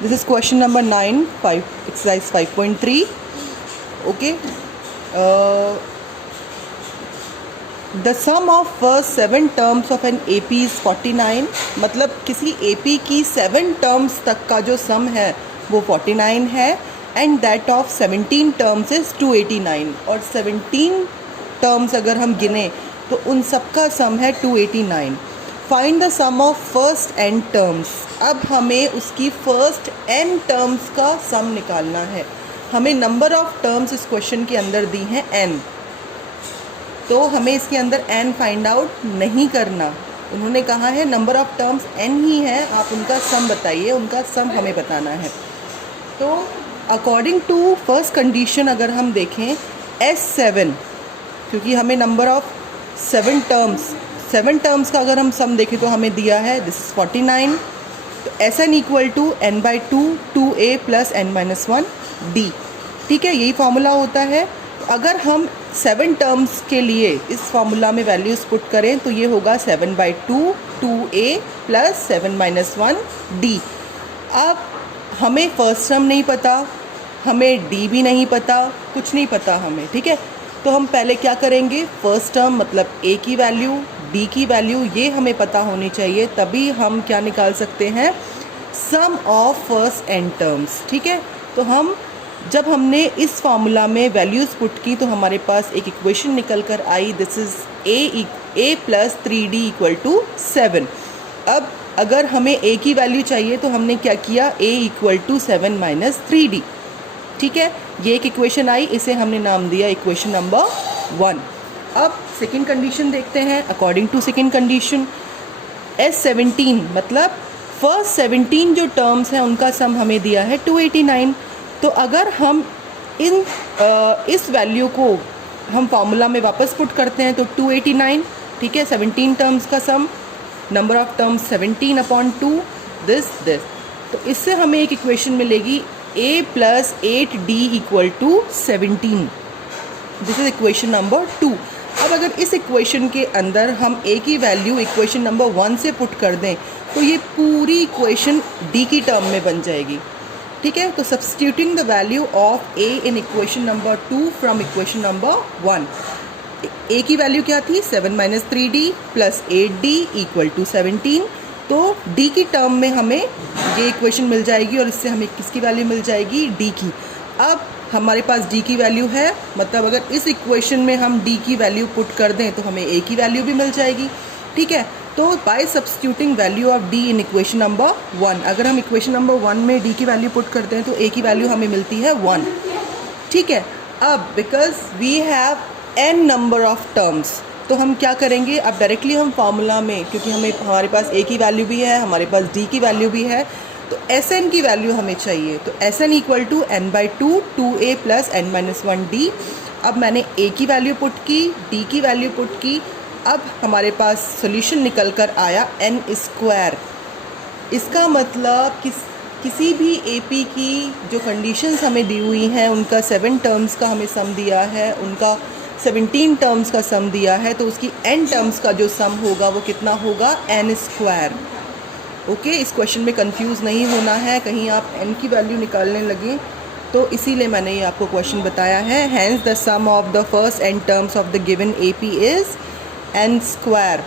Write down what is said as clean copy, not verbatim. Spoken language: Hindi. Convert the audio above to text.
This is question number 9, exercise 5.3. Okay. The sum of first 7 terms of an AP is 49. मतलब किसी AP की 7 terms तक का जो sum है वो 49 है, and that of 17 terms is 289. और 17 terms अगर हम गिने तो उन सब का sum है 289. Find the sum of first n terms. अब हमें उसकी फर्स्ट n टर्म्स का सम निकालना है. हमें नंबर ऑफ टर्म्स इस क्वेश्चन के अंदर दी हैं n, तो हमें इसके अंदर n फाइंड आउट नहीं करना. उन्होंने कहा है नंबर ऑफ टर्म्स n ही है, आप उनका सम बताइए, उनका सम हमें बताना है. तो अकॉर्डिंग टू फर्स्ट कंडीशन अगर हम देखें S7, क्योंकि हमें नंबर ऑफ 7 टर्म्स का अगर हम सम देखें तो हमें दिया है दिस इज़ 49. तो Sn equal to n/2 2a plus n-1 d. ठीक है, यही फार्मूला होता है. तो अगर हम 7 टर्म्स के लिए इस फार्मूला में वैल्यूज़ पुट करें तो ये होगा 7/2 2a प्लस 7-1 d. अब हमें फर्स्ट टर्म नहीं पता, हमें d भी नहीं पता, कुछ नहीं पता हमें. ठीक है, तो हम पहले क्या करेंगे, फर्स्ट टर्म मतलब a की वैल्यू, d की वैल्यू ये हमें पता होनी चाहिए, तभी हम क्या निकाल सकते हैं, सम ऑफ फर्स्ट n टर्म्स. ठीक है, तो जब हमने इस फार्मूला में वैल्यूज़ पुट की तो हमारे पास एक इक्वेशन निकल कर आई, this is a plus 3d equal to 7. अब अगर हमें a की वैल्यू चाहिए तो हमने क्या किया, a equal to 7 minus 3d. ठीक है, ये एक इक्वेशन आई, इसे हमने नाम दिया इक्वेशन नंबर 1. अब सेकेंड कंडीशन देखते हैं. According to second condition S17 मतलब फर्स्ट 17 जो टर्म्स हैं उनका सम हमें दिया है 289. तो अगर हम इस वैल्यू को हम फार्मूला में वापस पुट करते हैं तो 289. ठीक है, 17 टर्म्स का sum, number of terms 17/2 this. तो इससे हमें एक इक्वेशन मिलेगी a plus 8d equal to 17. This is equation number 2. अब अगर इस इक्वेशन के अंदर हम a की वैल्यू इक्वेशन नंबर 1 से पुट कर दें तो ये पूरी इक्वेशन d की टर्म में बन जाएगी. ठीक है, तो substituting the value of a in equation number 2 from equation number 1. a की वैल्यू क्या थी, 7 minus 3d plus 8d equal to 17. तो d की टर्म में हमें ये इक्वेशन मिल जाएगी और इससे हमें किसकी वैल्यू मिल जाएगी, d की. अब हमारे पास d की वैल्यू है, मतलब अगर इस इक्वेशन में हम d की वैल्यू पुट कर दें तो हमें a की वैल्यू भी मिल जाएगी. ठीक है, तो bye substituting value of d in equation number 1, अगर हम इक्वेशन नंबर 1 में d की वैल्यू पुट करते हैं तो a की वैल्यू हमें मिलती है 1. ठीक है, अब because we have n number of terms तो हम क्या करेंगे, अब डायरेक्टली हम फार्मूला में, क्योंकि हमारे पास a की वैल्यू भी है, हमारे पास d की वैल्यू भी है, तो Sn की वैल्यू हमें चाहिए. तो Sn equal to n/2 2a plus n-1 d. अब मैंने a की वैल्यू पुट की, d की वैल्यू पुट की. अब हमारे पास सोल्यूशन निकल कर आया n². इसका मतलब किसी भी AP की जो कंडीशंस हमें दी हुई हैं उनका 7 टर्म्स का हमें सम दिया है, उनका 17 टर्म्स का सम दिया है, तो उसकी n टर्म्स का जो सम होगा वो कितना होगा, n². ओके, इस क्वेश्चन में कंफ्यूज नहीं होना है, कहीं आप n की वैल्यू निकालने लगे, तो इसीलिए मैंने ये आपको क्वेश्चन बताया है. Hence the sum of the first n terms of the given AP is n².